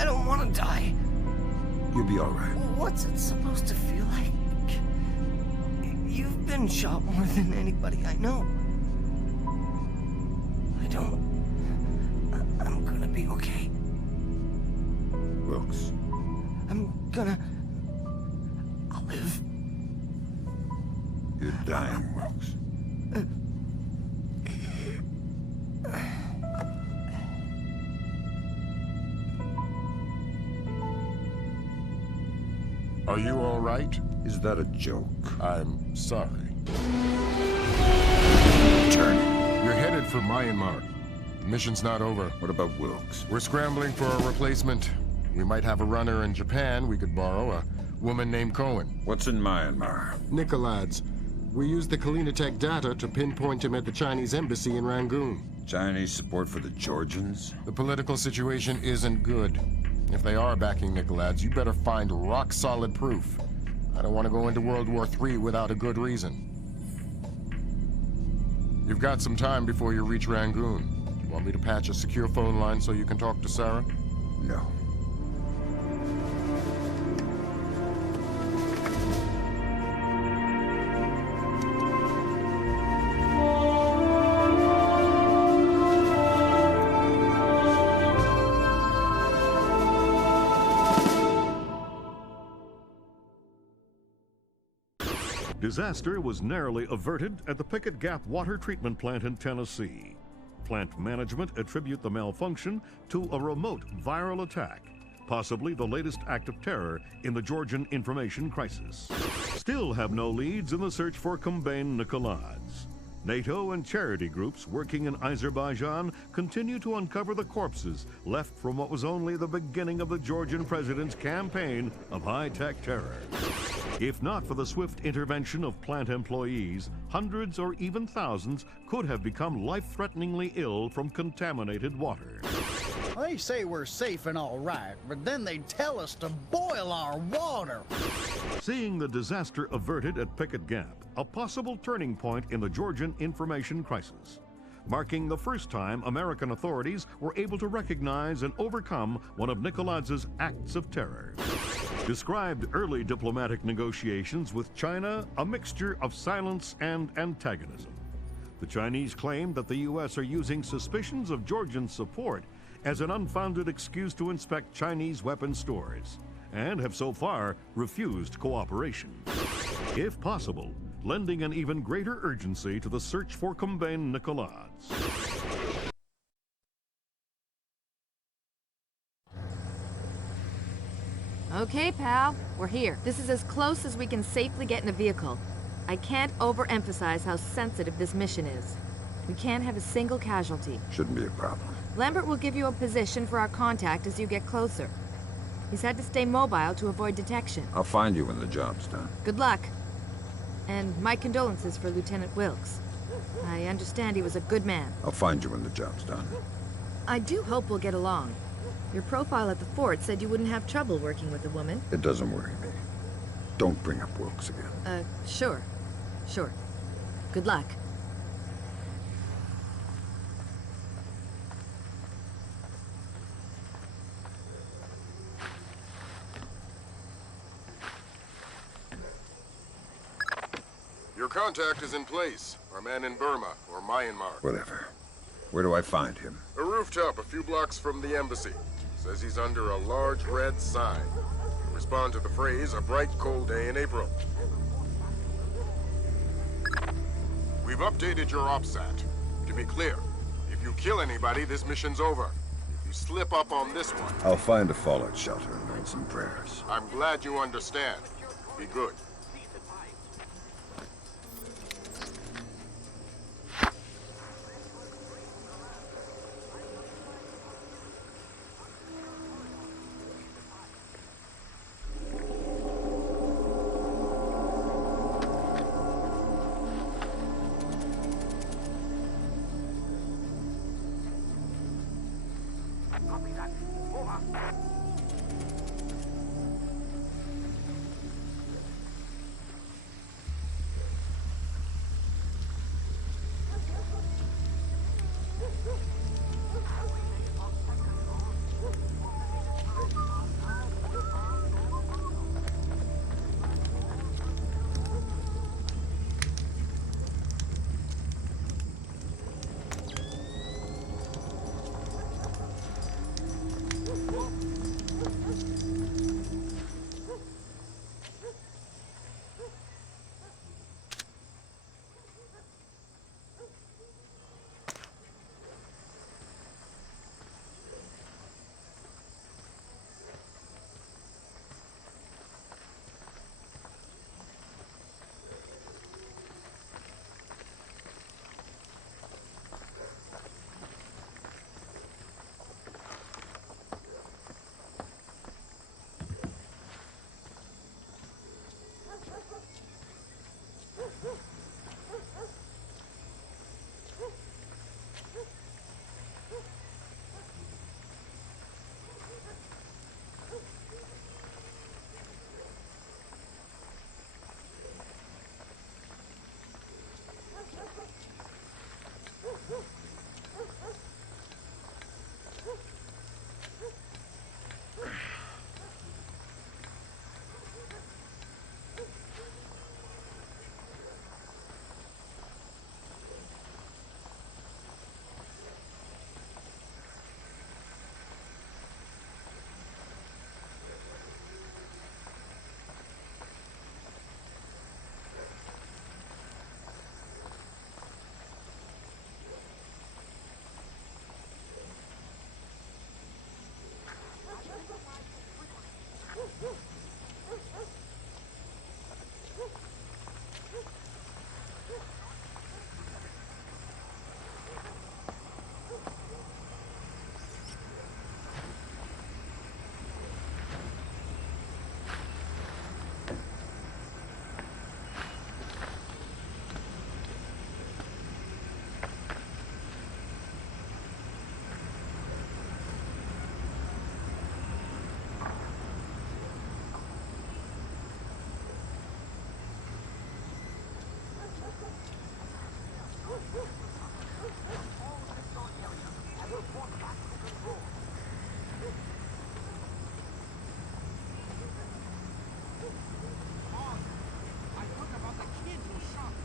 I don't want to die. You'll be all right. What's it supposed to feel like? You've been shot more than anybody I know. I'm gonna be okay. Wilkes. I'll live. You're dying, Wilkes. Are you all right? Is that a joke? I'm sorry. Turn. You're headed for Myanmar. The mission's not over. What about Wilkes? We're scrambling for a replacement. We might have a runner in Japan we could borrow, a woman named Cohen. What's in Myanmar? Nikoladze. We used the Kalinatech data to pinpoint him at the Chinese embassy in Rangoon. Chinese support for the Georgians? The political situation isn't good. If they are backing Nikoladze, you better find rock-solid proof. I don't want to go into World War III without a good reason. You've got some time before you reach Rangoon. Want me to patch a secure phone line so you can talk to Sarah? No. Disaster was narrowly averted at the Pickett Gap water treatment plant in Tennessee. Plant management attribute the malfunction to a remote viral attack, possibly the latest act of terror in the Georgian information crisis. Still have no leads in the search for Kumbain Nikoladze. NATO and charity groups working in Azerbaijan continue to uncover the corpses left from what was only the beginning of the Georgian president's campaign of high-tech terror. If not for the swift intervention of plant employees, hundreds or even thousands could have become life-threateningly ill from contaminated water. They say we're safe and all right, but then they tell us to boil our water. Seeing the disaster averted at Pickett Gap, a possible turning point in the Georgian information crisis, marking the first time American authorities were able to recognize and overcome one of Nikoladze's acts of terror. Described early diplomatic negotiations with China a mixture of silence and antagonism. The Chinese claimed that the U.S. are using suspicions of Georgian support as an unfounded excuse to inspect Chinese weapon stores, and have so far refused cooperation. If possible, lending an even greater urgency to the search for Kumbain Nikoladze. Okay, pal. We're here. This is as close as we can safely get in a vehicle. I can't overemphasize how sensitive this mission is. We can't have a single casualty. Shouldn't be a problem. Lambert will give you a position for our contact as you get closer. He's had to stay mobile to avoid detection. I'll find you when the job's done. Good luck. And my condolences for Lieutenant Wilkes. I understand he was a good man. I'll find you when the job's done. I do hope we'll get along. Your profile at the fort said you wouldn't have trouble working with a woman. It doesn't worry me. Don't bring up Wilkes again. Sure. Sure. Good luck. Your contact is in place. Our man in Burma, or Myanmar. Whatever. Where do I find him? A rooftop a few blocks from the embassy. Says he's under a large red sign. Respond to the phrase, a bright cold day in April. We've updated your OPSAT. To be clear, if you kill anybody, this mission's over. If you slip up on this one... I'll find a fallout shelter and learn some prayers. I'm glad you understand. Be good.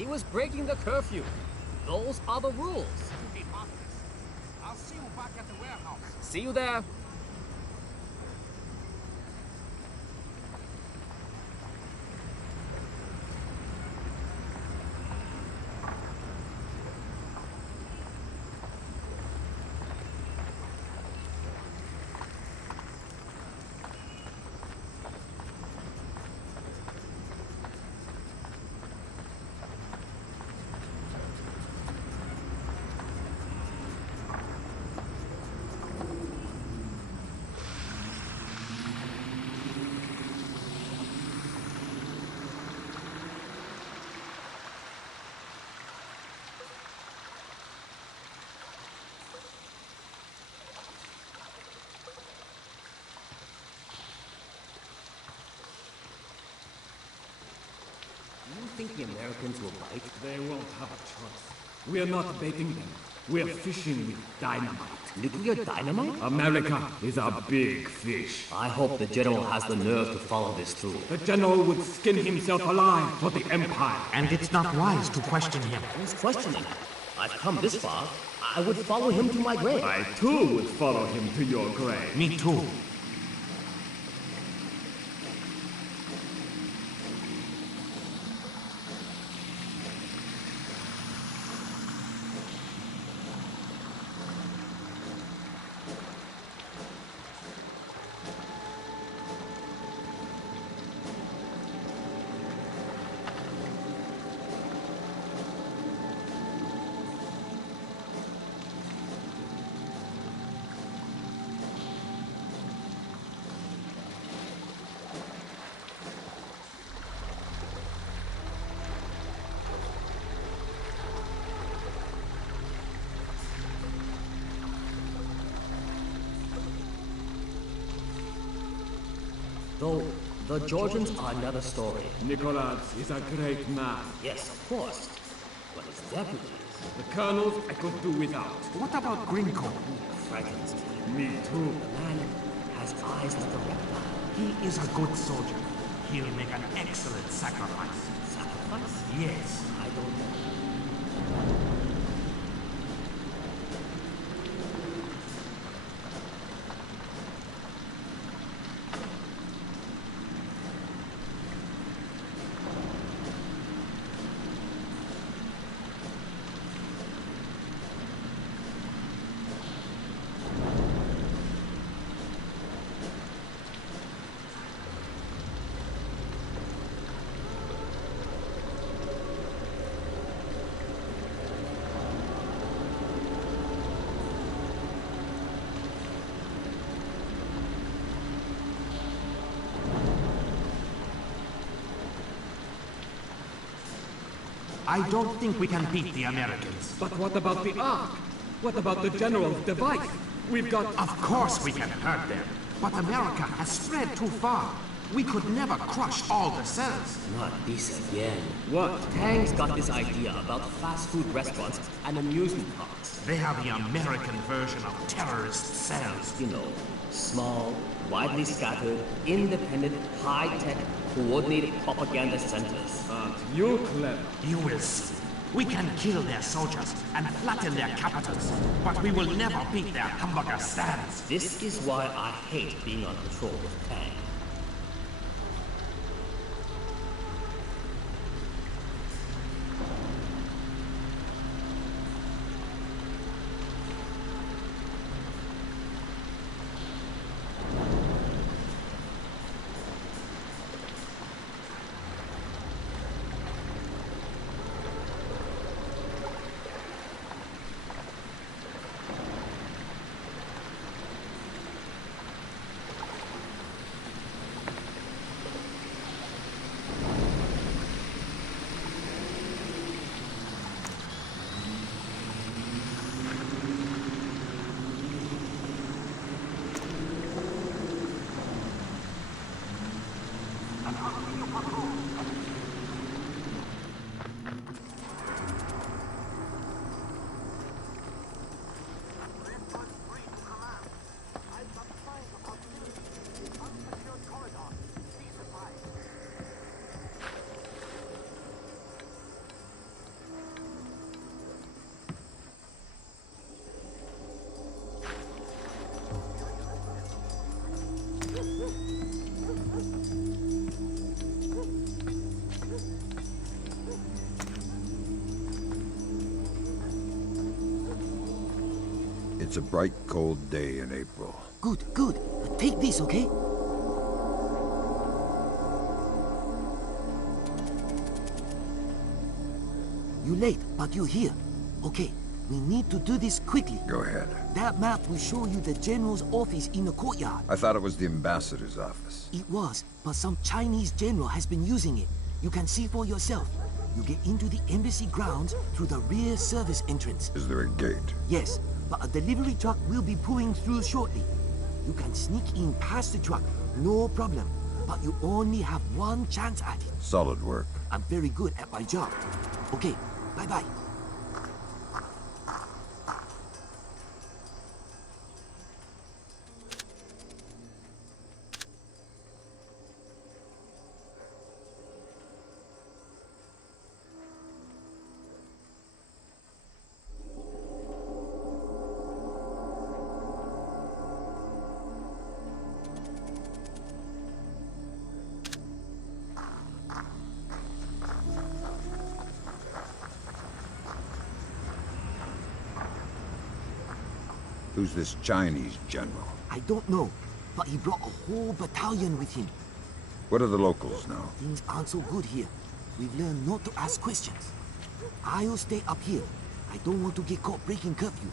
He was breaking the curfew. Those are the rules. I'll see you back at the warehouse. See you there. You think the Americans will bite? They won't have a choice. We are not baiting them. We are fishing with dynamite. Nuclear dynamite? America is a big fish. I hope the General has the nerve to follow this through. The General would skin himself alive for the Empire. And it's not wise to question him. Who's questioning? I've come this far. I would follow him to my grave. I too would follow him to your grave. Me too. Though, the Georgians are another story. Nikoladze is a great man. Yes, of course. But his deputies... The colonels I could do without. What about Grinko? frightens me. Me too. The man has eyes like a reptile. He is a good soldier. He'll make an excellent sacrifice. Sacrifice? Yes. I don't know. I don't think we can beat the Americans. But what about the Ark? What about the General's device? We've got... Of course we can hurt them. But America has spread too far. We could never crush all the cells. Not this again. What? Tang's got this idea about fast food restaurants and amusement parks. They have the American version of terrorist cells. You know, small, widely scattered, independent, high-tech, coordinated propaganda centers. Aren't you clever? You will see. We can kill their soldiers and flatten their capitals, but we will never beat their hamburger stands. This is why I hate being on patrol with Tang. It's a bright, cold day in April. Good, good. Take this, okay? You're late, but you're here. Okay, we need to do this quickly. Go ahead. That map will show you the general's office in the courtyard. I thought it was the ambassador's office. It was, but some Chinese general has been using it. You can see for yourself. You get into the embassy grounds through the rear service entrance. Is there a gate? Yes, but a delivery truck will be pulling through shortly. You can sneak in past the truck, no problem. But you only have one chance at it. Solid work. I'm very good at my job. Okay, bye-bye. Who's this Chinese general? I don't know, but he brought a whole battalion with him. What do the locals know? Things aren't so good here. We've learned not to ask questions. I'll stay up here. I don't want to get caught breaking curfew.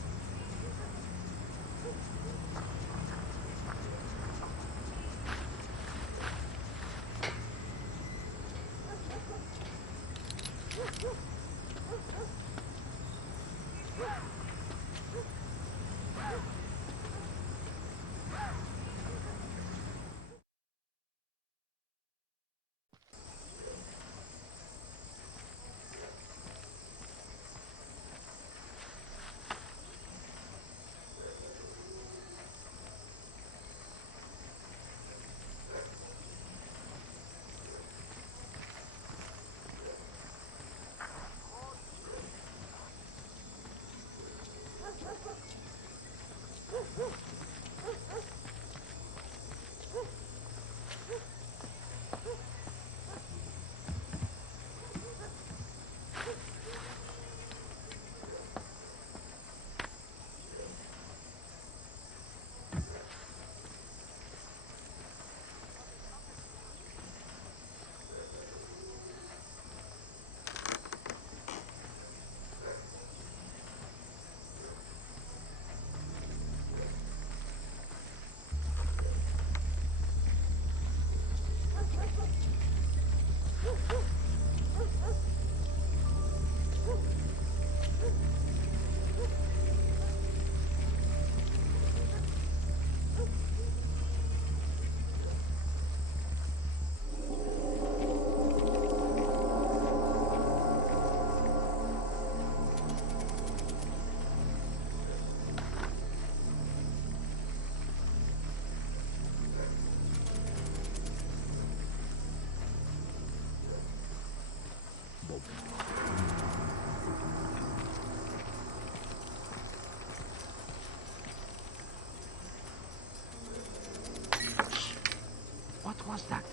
What was that?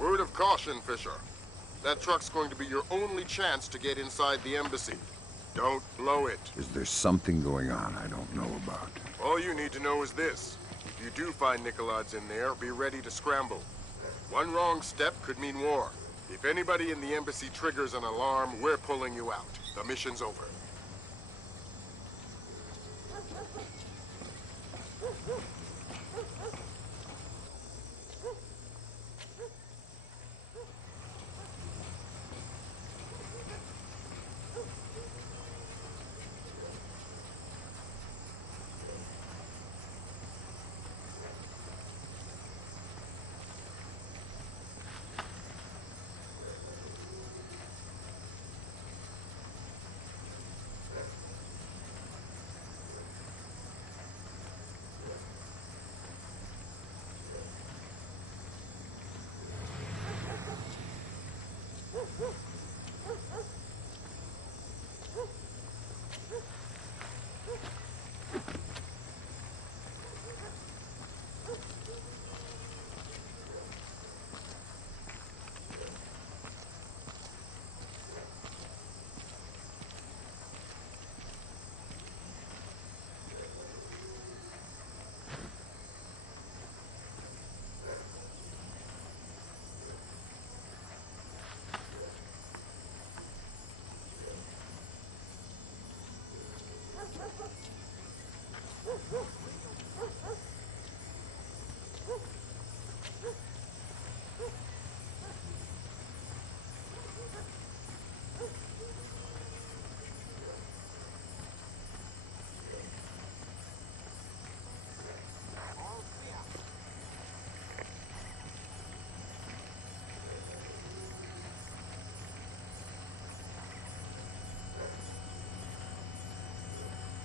Word of caution, Fisher. That truck's going to be your only chance to get inside the embassy. Don't blow it. Is there something going on I don't know about? All you need to know is this. If you do find Nikoladze in there, be ready to scramble. One wrong step could mean war. If anybody in the embassy triggers an alarm, we're pulling you out. The mission's over.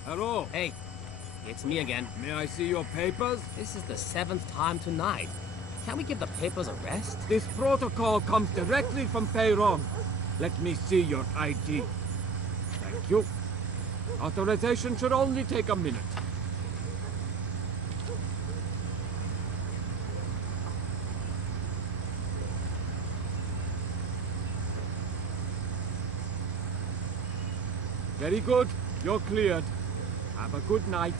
Hello. Hey, it's me again. May I see your papers? This is the 7th time tonight. Can't we give the papers a rest? This protocol comes directly from Feirong. Let me see your ID. Thank you. Authorization should only take a minute. Very good. You're cleared. Have a good night.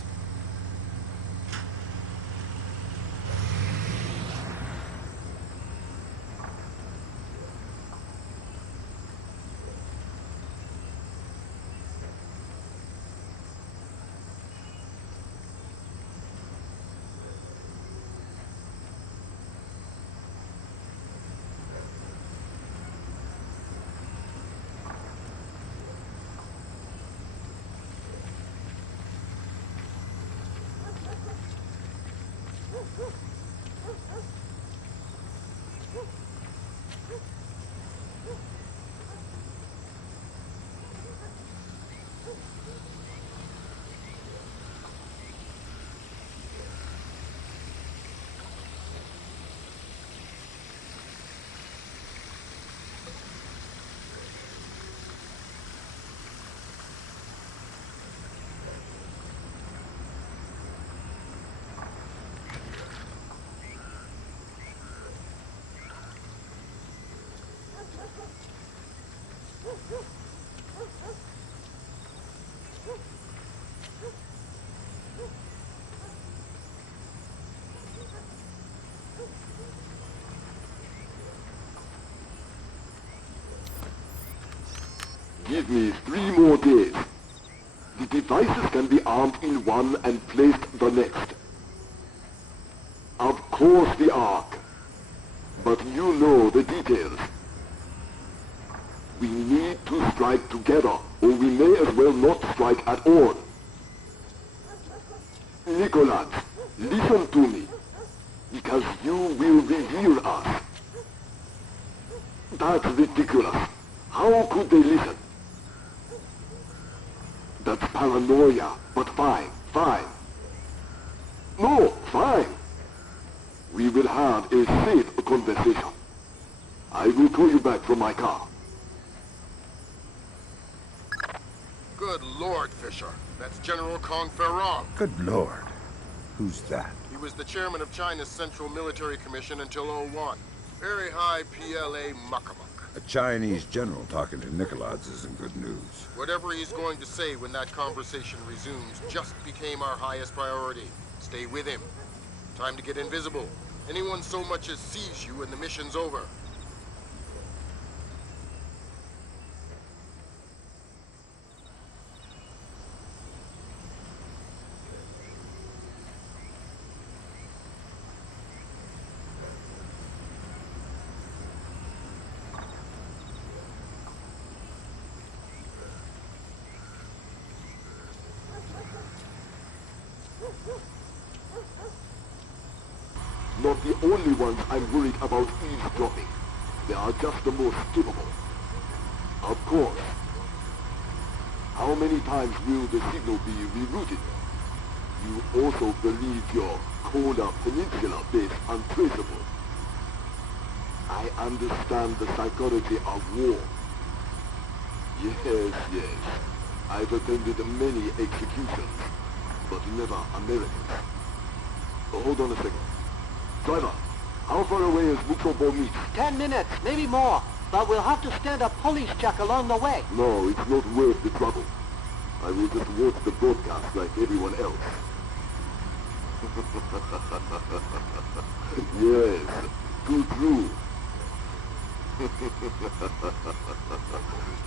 Give me 3 more days. The devices can be armed in one and placed the next. Of course the Ark. But you know the details. We need to strike together, or we may as well not strike at all. Nikoladze, listen to me, because you will reveal us. That's ridiculous. How could they listen? That's paranoia, but fine. No, fine. We will have a safe conversation. I will call you back from my car. Good Lord, Fisher. That's General Kong Feirong. Good Lord. Who's that? He was the chairman of China's Central Military Commission until '01. Very high PLA muckamuck. A Chinese general talking to Nikoladze isn't good news. Whatever he's going to say when that conversation resumes just became our highest priority. Stay with him. Time to get invisible. Anyone so much as sees you and the mission's over. Not the only ones I'm worried about eavesdropping. They are just the most capable. Of course. How many times will the signal be rerouted? You also believe your Kola Peninsula base untraceable. I understand the psychology of war. Yes, yes. I've attended many executions, but never Americans. Hold on a second. Driver, how far away is Mukobo meet? 10 minutes, maybe more. But we'll have to stand a police check along the way. No, it's not worth the trouble. I will just watch the broadcast like everyone else. Yes, too true.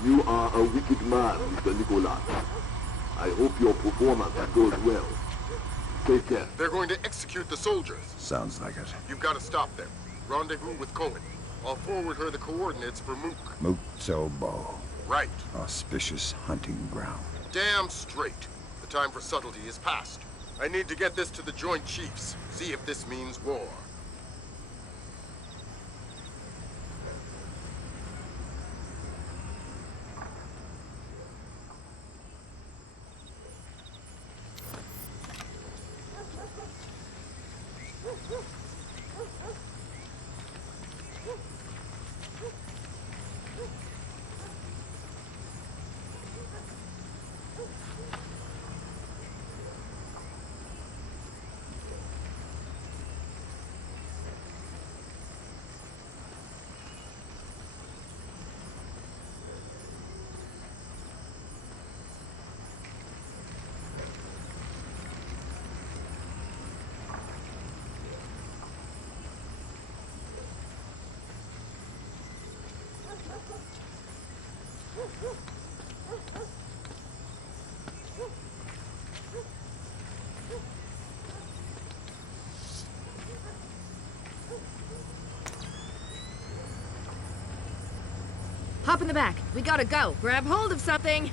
You are a wicked man, Mr. Nikoladze. I hope your performance goes well. Take care. They're going to execute the soldiers. Sounds like it. You've got to stop them. Rendezvous with Cohen. I'll forward her the coordinates for Mook. Muksobo. Right. Auspicious hunting ground. Damn straight. The time for subtlety is past. I need to get this to the Joint Chiefs. See if this means war. Hop in the back. We gotta go. Grab hold of something.